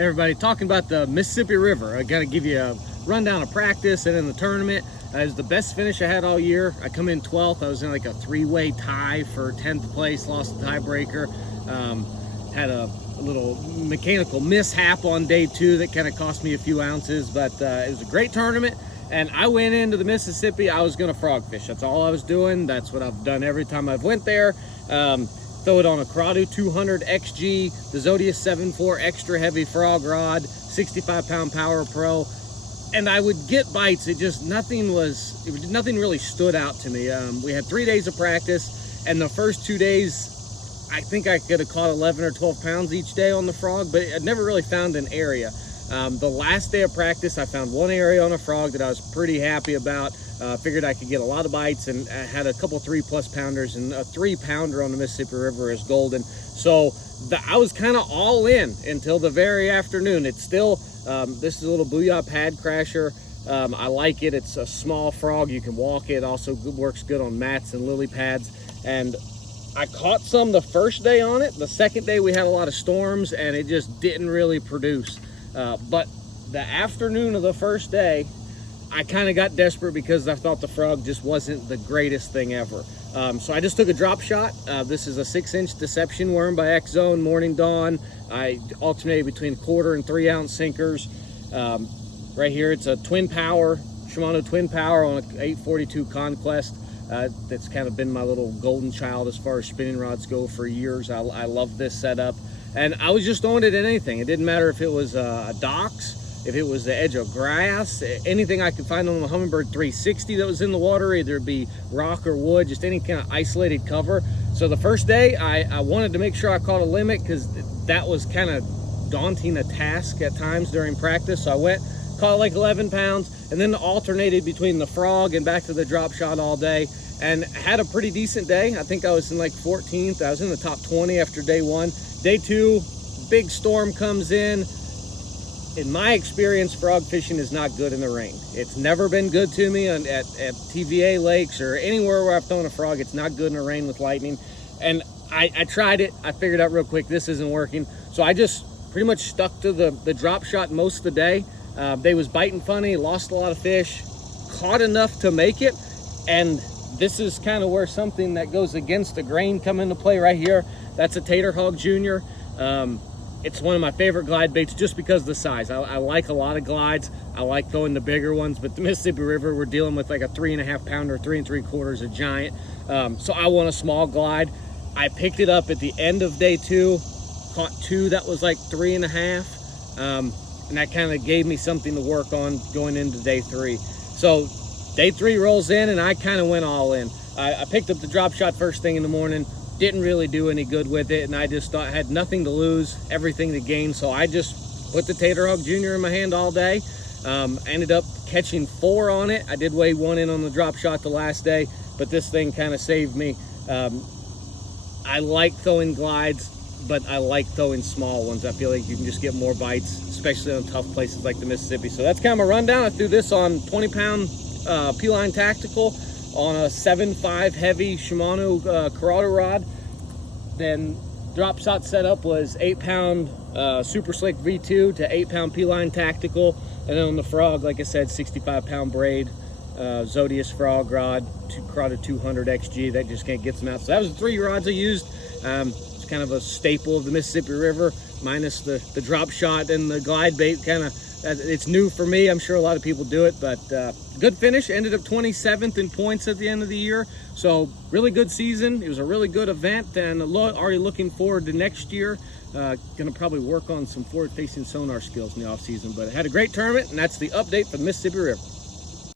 Hey everybody, talking about the Mississippi River. I gotta give you a rundown of practice and in the tournament. It was the best finish I had all year. I come in 12th. I was in like a three-way tie for 10th place, lost the tiebreaker. Had a little mechanical mishap on day 2 that kind of cost me a few ounces, but it was a great tournament. And I went into the Mississippi, I was gonna frog fish. That's all I was doing. That's what I've done every time I've went there. Throw it on a Corrado 200 XG, the Zodius 7.4 extra heavy frog rod, 65-pound Power Pro, and I would get bites. Nothing really stood out to me. We had 3 days of practice, and the first 2 days, I think I could have caught 11 or 12 pounds each day on the frog, but I never really found an area. The last day of practice, I found one area on a frog that I was pretty happy about. Figured I could get a lot of bites, and I had a couple 3+ pounders, and a 3-pounder on the Mississippi River is golden. So I was kind of all in until the very afternoon. It's still, this is a little Booyah pad crasher. I like it. It's a small frog. You can walk it. Also works good on mats and lily pads. And I caught some the first day on it. The second day we had a lot of storms, and it just didn't really produce. But the afternoon of the first day, I kind of got desperate because I thought the frog just wasn't the greatest thing ever. So I just took a drop shot. This is a 6-inch deception worm by X-Zone Morning Dawn. I alternated between 1/4 and 3-ounce sinkers. Right here, it's a twin power, Shimano twin power on an 842 Conquest. That's kind of been my little golden child as far as spinning rods go for years. I love this setup. And I was just throwing it at anything. It didn't matter if it was a docks, if it was the edge of grass, anything I could find on the Humminbird 360 that was in the water, either it be rock or wood, just any kind of isolated cover. So the first day, I wanted to make sure I caught a limit because that was kind of daunting a task at times during practice. So I went, caught like 11 pounds, and then alternated between the frog and back to the drop shot all day, and had a pretty decent day. I think I was in like 14th. I was in the top 20 after day 1. Day 2, big storm comes in. In my experience, frog fishing is not good in the rain. It's never been good to me at TVA lakes or anywhere where I've thrown a frog. It's not good in the rain with lightning. And I tried it. I figured out real quick this isn't working. So I just pretty much stuck to the drop shot most of the day. They was biting funny, lost a lot of fish, caught enough to make it. And this is kind of where something that goes against the grain come into play right here. That's a Tater Hog Jr. It's one of my favorite glide baits just because of the size. I like a lot of glides. I like throwing the bigger ones, but the Mississippi River, we're dealing with like a 3.5 pounder, 3 3/4, a giant. So I want a small glide. I picked it up at the end of day 2, caught 2 that was like 3.5. And that kind of gave me something to work on going into day 3. So day 3 rolls in, and I kind of went all in. I picked up the drop shot first thing in the morning. Didn't really do any good with it, and I just thought I had nothing to lose, everything to gain. So I just put the Tater Hog Jr. in my hand all day. Ended up catching 4 on it. I did weigh 1 in on the drop shot the last day, but this thing kind of saved me. I like throwing glides, but I like throwing small ones. I feel like you can just get more bites, especially on tough places like the Mississippi. So that's kind of a rundown. I threw this on 20-pound P-line tactical on a 7.5 heavy Shimano Corrado rod. Then drop shot setup was 8-pound Super Slick V2 to 8-pound P-line tactical. And then on the frog, like I said, 65-pound braid Zodius frog rod, Corrado 200 XG. That just can't get some out. So that was the 3 rods I used. It's kind of a staple of the Mississippi River, minus the drop shot and the glide bait. Kind of, it's new for me. I'm sure a lot of people do it, but good finish. Ended up 27th in points at the end of the year. So really good season. It was a really good event, and already looking forward to next year. Gonna probably work on some forward-facing sonar skills in the off season, but I had a great tournament, and that's the update for the Mississippi River.